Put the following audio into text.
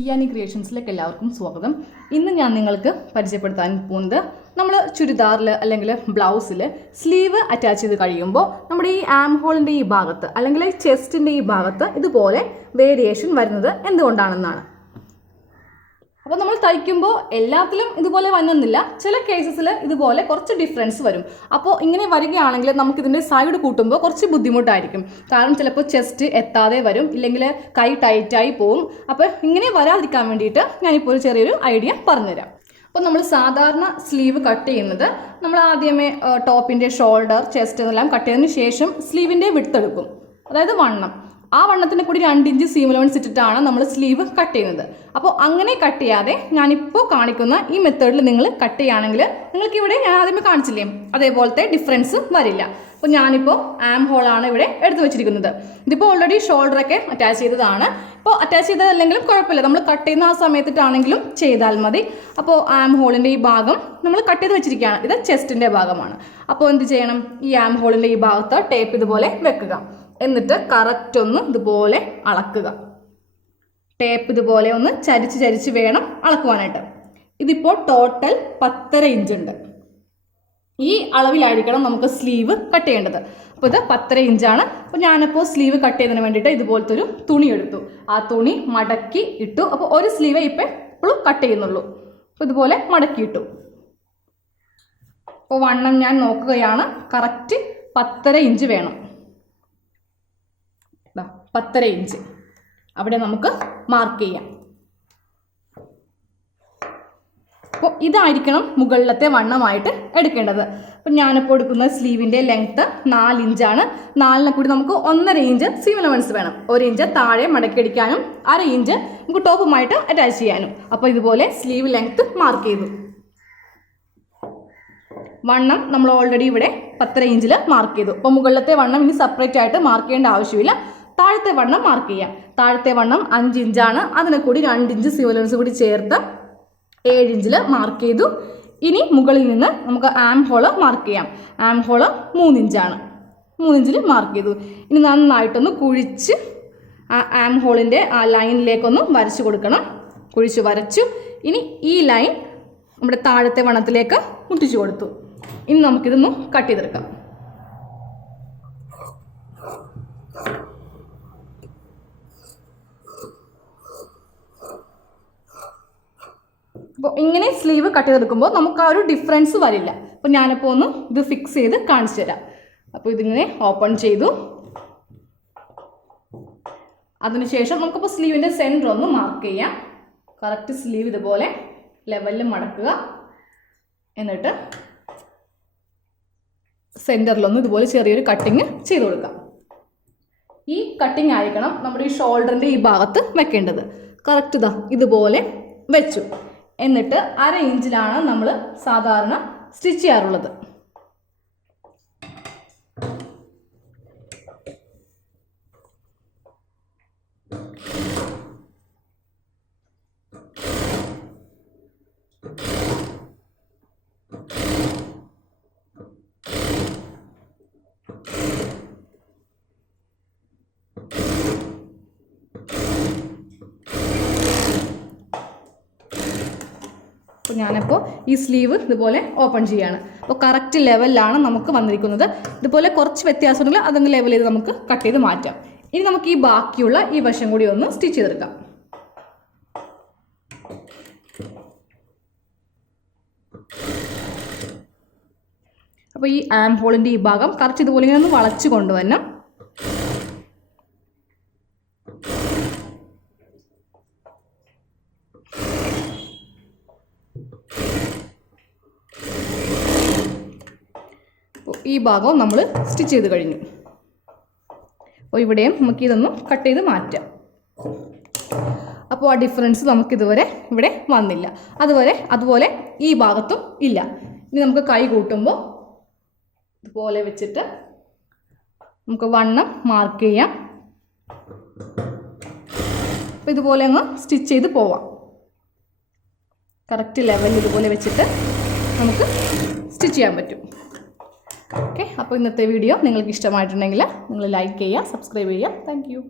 ഇയാനി ക്രിയേഷൻസിലേക്ക് എല്ലാവർക്കും സ്വാഗതം. ഇന്ന് ഞാൻ നിങ്ങൾക്ക് പരിചയപ്പെടുത്താൻ പോകുന്നത് നമ്മൾ ചുരിദാറിൽ അല്ലെങ്കിൽ ബ്ലൗസിൽ സ്ലീവ് അറ്റാച്ച് ചെയ്ത് കഴിയുമ്പോൾ നമ്മുടെ ഈ ആം ഹോളിൻ്റെ ഈ ഭാഗത്ത് അല്ലെങ്കിൽ ചെസ്റ്റിൻ്റെ ഈ ഭാഗത്ത് ഇതുപോലെ വേരിയേഷൻ വരുന്നത് എന്തുകൊണ്ടാണെന്നാണ്. അപ്പോൾ നമ്മൾ തയ്ക്കുമ്പോൾ എല്ലാത്തിലും ഇതുപോലെ വന്നെന്നില്ല, ചില കേസസിൽ ഇതുപോലെ കുറച്ച് ഡിഫറൻസ് വരും. അപ്പോൾ ഇങ്ങനെ വരികയാണെങ്കിൽ നമുക്കിതിൻ്റെ സൈഡ് കൂട്ടുമ്പോൾ കുറച്ച് ബുദ്ധിമുട്ടായിരിക്കും. കാരണം ചിലപ്പോൾ ചെസ്റ്റ് എത്താതെ വരും, ഇല്ലെങ്കിൽ കൈ ടൈറ്റായി പോവും. അപ്പോൾ ഇങ്ങനെ വരാതിരിക്കാൻ വേണ്ടിയിട്ട് ഞാനിപ്പോൾ ഒരു ചെറിയൊരു ഐഡിയ പറഞ്ഞുതരാം. അപ്പോൾ നമ്മൾ സാധാരണ സ്ലീവ് കട്ട് ചെയ്യുന്നത് നമ്മൾ ആദ്യമേ ടോപ്പിൻ്റെ ഷോൾഡർ, ചെസ്റ്റ് എന്നെല്ലാം കട്ട് ചെയ്തതിന് ശേഷം സ്ലീവിൻ്റെ വിഡ്ത്ത് എടുക്കും, അതായത് വണ്ണം. ആ വണ്ണത്തിന് കൂടി 2 ഇഞ്ച് സീം അലവൻസ് ഇട്ടിട്ടാണ് നമ്മൾ സ്ലീവ് കട്ട് ചെയ്യുന്നത്. അപ്പോൾ അങ്ങനെ കട്ട് ചെയ്യാതെ ഞാനിപ്പോൾ കാണിക്കുന്ന ഈ മെത്തേഡിൽ നിങ്ങൾ കട്ട് ചെയ്യുകയാണെങ്കിൽ നിങ്ങൾക്ക് ഇവിടെ ഞാൻ ആദ്യമേ കാണിച്ചില്ലേ അതേപോലത്തെ ഡിഫറൻസ് വരില്ല. അപ്പോൾ ഞാനിപ്പോൾ ആം ഹോളാണ് ഇവിടെ എടുത്തു വെച്ചിരിക്കുന്നത്. ഇതിപ്പോൾ ഓൾറെഡി ഷോൾഡറൊക്കെ അറ്റാച്ച് ചെയ്തതാണ്. ഇപ്പോൾ അറ്റാച്ച് ചെയ്തതല്ലെങ്കിലും കുഴപ്പമില്ല, നമ്മൾ കട്ട് ചെയ്യുന്ന ആ സമയത്തിട്ടാണെങ്കിലും ചെയ്താൽ മതി. അപ്പോൾ ആം ഹോളിൻ്റെ ഈ ഭാഗം നമ്മൾ കട്ട് ചെയ്ത് വെച്ചിരിക്കുകയാണ്. ഇത് ചെസ്റ്റിൻ്റെ ഭാഗമാണ്. അപ്പോൾ എന്ത് ചെയ്യണം, ഈ ആം ഹോളിൻ്റെ ഈ ഭാഗത്ത് ടേപ്പ് ഇതുപോലെ വെക്കുക. എന്നിട്ട് കറക്റ്റ് ഒന്ന് ഇതുപോലെ അളക്കുക. ടേപ്പ് ഇതുപോലെ ഒന്ന് ചരിച്ച് വേണം അളക്കുവാനായിട്ട്. ഇതിപ്പോൾ ടോട്ടൽ 10.5 ഇഞ്ച് ഉണ്ട്. ഈ അളവിലായിരിക്കണം നമുക്ക് സ്ലീവ് കട്ട് ചെയ്യേണ്ടത്. അപ്പോൾ ഇത് 10.5 ഇഞ്ചാണ്. അപ്പോൾ ഞാനിപ്പോൾ സ്ലീവ് കട്ട് ചെയ്യുന്നതിന് വേണ്ടിയിട്ട് ഇതുപോലത്തെ ഒരു തുണി എടുത്തു. ആ തുണി മടക്കി ഇട്ടു. അപ്പോൾ ഒരു സ്ലീവേ ഇപ്പോഴും കട്ട് ചെയ്യുന്നുള്ളൂ. അപ്പോൾ ഇതുപോലെ മടക്കി ഇട്ടു. അപ്പോൾ വണ്ണം ഞാൻ നോക്കുകയാണ്, കറക്റ്റ് 10.5 ഇഞ്ച് വേണം. 10.5 ഇഞ്ച് അവിടെ നമുക്ക് മാർക്ക് ചെയ്യാം. അപ്പോൾ ഇതായിരിക്കണം മുകളിലത്തെ വണ്ണമായിട്ട് എടുക്കേണ്ടത്. അപ്പം ഞാനിപ്പോൾ എടുക്കുന്ന സ്ലീവിൻ്റെ ലെങ്ത്ത് 4 ഇഞ്ചാണ്. 4നെ കൂടി നമുക്ക് 1.5 ഇഞ്ച് സീം അലവൻസ് വേണം. 1 ഇഞ്ച് താഴെ മടക്കിയടിക്കാനും 1/2 ഇഞ്ച് നമുക്ക് ടോപ്പുമായിട്ട് അറ്റാച്ച് ചെയ്യാനും. അപ്പോൾ ഇതുപോലെ സ്ലീവ് ലെങ്ത്ത് മാർക്ക് ചെയ്തു. വണ്ണം നമ്മൾ ഓൾറെഡി ഇവിടെ 10.5 ഇഞ്ചിൽ മാർക്ക് ചെയ്തു. അപ്പോൾ മുകളിലത്തെ വണ്ണം ഇനി സെപ്പറേറ്റ് ആയിട്ട് മാർക്ക് ചെയ്യേണ്ട ആവശ്യമില്ല. താഴത്തെ വണ്ണം മാർക്ക് ചെയ്യാം. താഴത്തെ വണ്ണം 5 ഇഞ്ചാണ്. അതിനെ കൂടി 2 ഇഞ്ച് സീം അലവൻസ് കൂടി ചേർത്ത് 7 ഇഞ്ചിൽ മാർക്ക് ചെയ്തു. ഇനി മുകളിൽ നിന്ന് നമുക്ക് ആം ഹോള് മാർക്ക് ചെയ്യാം. ആം ഹോള് 3 ഇഞ്ചാണ്. 3 ഇഞ്ചിൽ മാർക്ക് ചെയ്തു. ഇനി നന്നായിട്ടൊന്ന് കുഴിച്ച് ആ ആം ഹോളിൻ്റെ ആ ലൈനിലേക്കൊന്ന് വരച്ചു കൊടുക്കണം. കുഴിച്ച് വരച്ചു. ഇനി ഈ ലൈൻ നമ്മുടെ താഴത്തെ വണ്ണത്തിലേക്ക് മുട്ടിച്ചു കൊടുത്തു. ഇനി നമുക്കിതൊന്ന് കട്ട് ചെയ്തെടുക്കാം. അപ്പോൾ ഇങ്ങനെ സ്ലീവ് കട്ട് ചെയ്തെടുക്കുമ്പോൾ നമുക്ക് ആ ഒരു ഡിഫറൻസ് വരില്ല. അപ്പോൾ ഞാനിപ്പോൾ ഒന്ന് ഇത് ഫിക്സ് ചെയ്ത് കാണിച്ചു തരാം. അപ്പോൾ ഇതിങ്ങനെ ഓപ്പൺ ചെയ്തു. അതിനുശേഷം നമുക്കിപ്പോൾ സ്ലീവിൻ്റെ സെൻറ്റർ ഒന്ന് മാർക്ക് ചെയ്യാം. കറക്റ്റ് സ്ലീവ് ഇതുപോലെ ലെവലിൽ മടക്കുക. എന്നിട്ട് സെൻറ്ററിലൊന്ന് ഇതുപോലെ ചെറിയൊരു കട്ടിങ് ചെയ്ത് കൊടുക്കാം. ഈ കട്ടിങ് ആയിരിക്കണം നമ്മുടെ ഈ ഷോൾഡറിൻ്റെ ഈ ഭാഗത്ത് വെക്കേണ്ടത്. കറക്റ്റ് ഇതാ ഇതുപോലെ വെച്ചു. എന്നിട്ട് 1/2 ഇഞ്ചിലാണ് നമ്മൾ സാധാരണ സ്റ്റിച്ച് ചെയ്യാറുള്ളത്. അപ്പോൾ ഞാനിപ്പോൾ ഈ സ്ലീവ് ഇതുപോലെ ഓപ്പൺ ചെയ്യുകയാണ്. അപ്പോൾ കറക്റ്റ് ലെവലിലാണ് നമുക്ക് വന്നിരിക്കുന്നത്. ഇതുപോലെ കുറച്ച് വ്യത്യാസമുണ്ടെങ്കിൽ അതങ്ങ് ലെവൽ ചെയ്ത് നമുക്ക് കട്ട് ചെയ്ത് മാറ്റാം. ഇനി നമുക്ക് ഈ ബാക്കിയുള്ള ഈ വശം കൂടി ഒന്ന് സ്റ്റിച്ച് ചെയ്തെടുക്കാം. അപ്പോൾ ഈ ആം ഹോളിൻ്റെ ഈ ഭാഗം കറക്റ്റ് ഇതുപോലെ ഇങ്ങനെ ഒന്ന് വളച്ച് കൊണ്ടുവരണം. ഈ ഭാഗവും നമ്മൾ സ്റ്റിച്ച് ചെയ്ത് കഴിഞ്ഞു. അപ്പോൾ ഇവിടെയും നമുക്കിതൊന്ന് കട്ട് ചെയ്ത് മാറ്റാം. അപ്പോൾ ആ ഡിഫറൻസ് നമുക്കിതുവരെ ഇവിടെ വന്നില്ല. അതുപോലെ ഈ ഭാഗത്തും ഇല്ല. ഇനി നമുക്ക് കൈ കൂട്ടുമ്പോൾ ഇതുപോലെ വെച്ചിട്ട് നമുക്ക് വണ്ണം മാർക്ക് ചെയ്യാം. അപ്പോൾ ഇതുപോലെ അങ്ങ് സ്റ്റിച്ച് ചെയ്ത് പോവാം. കറക്റ്റ് ലെവലിൽ ഇതുപോലെ വെച്ചിട്ട് നമുക്ക് സ്റ്റിച്ച് ചെയ്യാൻ പറ്റും. ഓക്കെ, അപ്പോൾ ഇന്നത്തെ വീഡിയോ നിങ്ങൾക്ക് ഇഷ്ടമായിട്ടുണ്ടെങ്കിൽ നിങ്ങൾ ലൈക്ക് ചെയ്യുക, സബ്സ്ക്രൈബ് ചെയ്യുക. Thank you.